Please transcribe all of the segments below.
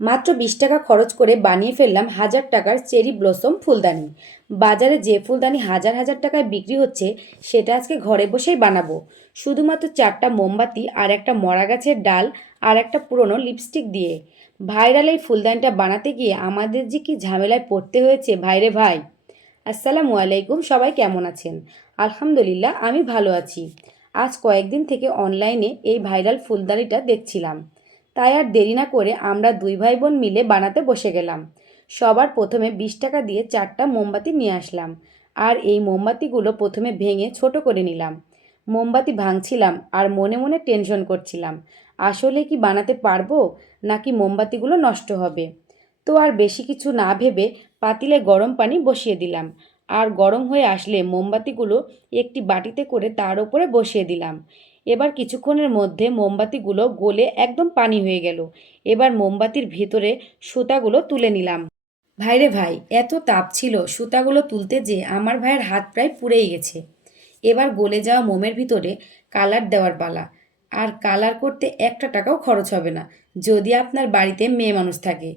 মাত্র 20 টাকা খরচ করে বানিয়ে ফেললাম 1000 টাকার চেরি ব্লসম ফুলদানি। বাজারে যে ফুলদানি হাজার হাজার টাকায় বিক্রি হচ্ছে সেটা আজকে ঘরে বসেই বানাবো। শুধুমাত্র 4টা মোমবাতি আর একটা মরা গাছের ডাল আর একটা পুরনো লিপস্টিক দিয়ে। ভাইরাল এই ফুলদানিটা বানাতে গিয়ে আমাদের যে কি ঝামেলায় পড়তে হয়েছে ভাইরে ভাই। আসসালামু আলাইকুম, সবাই কেমন আছেন? আলহামদুলিল্লাহ, আমি ভালো আছি। আজ কয়েকদিন থেকে অনলাইনে এই ভাইরাল ফুলদানিটা দেখছিলাম, তাই আর দেরি না করে আমরা দুই ভাই বোন মিলে বানাতে বসে গেলাম। সবার প্রথমে 20 টাকা দিয়ে 4টা মোমবাতি নিয়ে আসলাম, আর এই মোমবাতিগুলো প্রথমে ভেঙে ছোট করে নিলাম। মোমবাতি ভাঙছিলাম আর মনে মনে টেনশন করছিলাম, আসলে কি বানাতে পারবো নাকি মোমবাতিগুলো নষ্ট হবে। তো আর বেশি কিছু না ভেবে পাতিলে গরম পানি বসিয়ে দিলাম, আর গরম হয়ে আসলে মোমবাতিগুলো একটি বাটিতে করে তার উপরে বসিয়ে দিলাম। এবার কিছুক্ষণের মধ্যে মোমবাতিগুলো গলে একদম পানি হয়ে গেল। এবার মোমবাতির ভিতরে সুতাগুলো তুলে নিলাম। ভাইরে ভাই, এত তাপ ছিল সুতাগুলো তুলতে যে আমার ভাইয়ের হাত প্রায় পুড়েই গেছে। এবার গলে যাওয়া মোমের ভিতরে কালার দেওয়ার পালা। আর কালার করতে একটা টাকাও খরচ হবে না, যদি আপনার বাড়িতে মেয়ে মানুষ থাকে।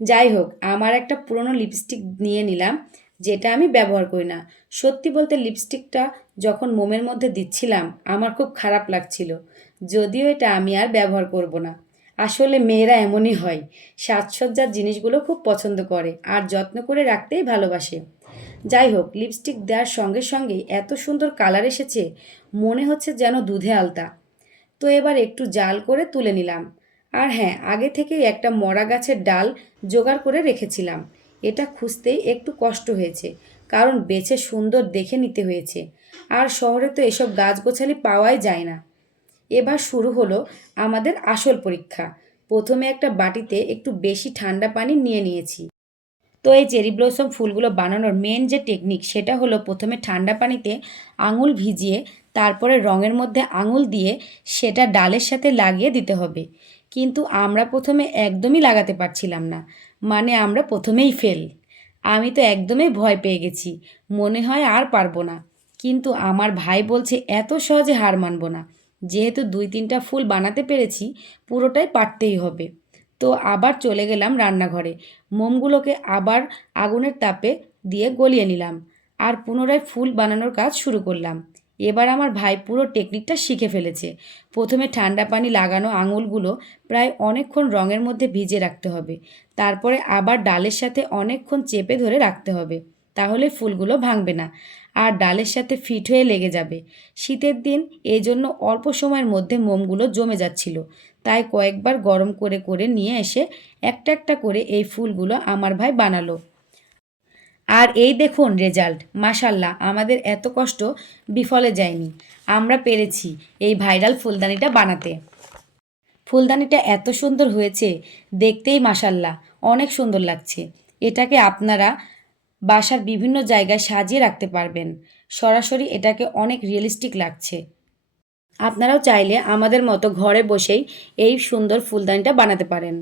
যাই হোক, আমার একটা পুরনো লিপস্টিক নিয়ে নিলাম, যেটা আমি ব্যবহার করি না। সত্যি বলতে লিপস্টিকটা যখন মোমের মধ্যে দিচ্ছিলাম আমার খুব খারাপ লাগছিল, যদিও এটা আমি আর ব্যবহার করব না। আসলে মেয়েরা এমনই হয়, সাজসজ্জার জিনিসগুলো খুব পছন্দ করে আর যত্ন করে রাখতেই ভালোবাসে। যাই হোক, লিপস্টিক দেওয়ার সঙ্গে সঙ্গেই এত সুন্দর কালার এসেছে, মনে হচ্ছে যেন দুধে আলতা। তো এবার একটু জাল করে তুলে নিলাম। আর হ্যাঁ, আগে থেকেই একটা মরা গাছের ডাল জোগাড় করে রেখেছিলাম। এটা খুঁজতেই একটু কষ্ট হয়েছে, কারণ বেছে সুন্দর দেখে নিতে হয়েছে। আর শহরে তো এসব গাছগোছালি পাওয়াই যায় না। এবার শুরু হলো আমাদের আসল পরীক্ষা। প্রথমে একটা বাটিতে একটু বেশি ঠান্ডা পানি নিয়ে নিয়েছি। তো এই চেরি ব্লসম ফুলগুলো বানানোর মেন যে টেকনিক সেটা হলো প্রথমে ঠান্ডা পানিতে আঙুল ভিজিয়ে তারপরে রঙের মধ্যে আঙুল দিয়ে সেটা ডালের সাথে লাগিয়ে দিতে হবে। কিন্তু আমরা প্রথমে একদমই লাগাতে পারছিলাম না, মানে আমরা প্রথমেই ফেল। আমি তো একদমই ভয় পেয়ে গেছি, মনে হয় আর পারবো না। কিন্তু আমার ভাই বলছে এত সহজে হার মানবো না, যেহেতু 2-3টা ফুল বানাতে পেরেছি পুরোটাই পারতেই হবে। তো আবার চলে গেলাম রান্নাঘরে, মোমগুলোকে আবার আগুনের তাপে দিয়ে গলিয়ে নিলাম, আর পুনরায় ফুল বানানোর কাজ শুরু করলাম। এবার আমার ভাই পুরো টেকনিকটা শিখে ফেলেছে। প্রথমে ঠান্ডা পানি লাগানো আঙুলগুলো প্রায় অনেকক্ষণ রঙের মধ্যে ভিজে রাখতে হবে, তারপরে আবার ডালের সাথে অনেকক্ষণ চেপে ধরে রাখতে হবে, তাহলে ফুলগুলো ভাঙবে না আর ডালের সাথে ফিট হয়ে লেগে যাবে। শীতের দিন এই জন্য অল্প সময়ের মধ্যে মোমগুলো জমে যাচ্ছিল, তাই কয়েকবার গরম করে করে নিয়ে এসে একটা একটা করে এই ফুলগুলো আমার ভাই বানালো। আর এই দেখুন রেজাল্ট, মাশাল্লাহ, আমাদের এত কষ্ট বিফলে যায়নি। আমরা পেরেছি এই ভাইরাল ফুলদানিটা বানাতে। ফুলদানিটা এত সুন্দর হয়েছে, দেখতেই মাশাল্লাহ অনেক সুন্দর লাগছে। এটাকে আপনারা বাসার বিভিন্ন জায়গায় সাজিয়ে রাখতে পারবেন। সরাসরি এটাকে অনেক রিয়েলিস্টিক লাগছে। আপনারাও চাইলে আমাদের মতো ঘরে বসেই এই সুন্দর ফুলদানিটা বানাতে পারেন।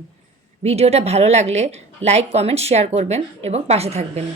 ভিডিওটা ভালো লাগলে লাইক, কমেন্ট, শেয়ার করবেন এবং পাশে থাকবেন।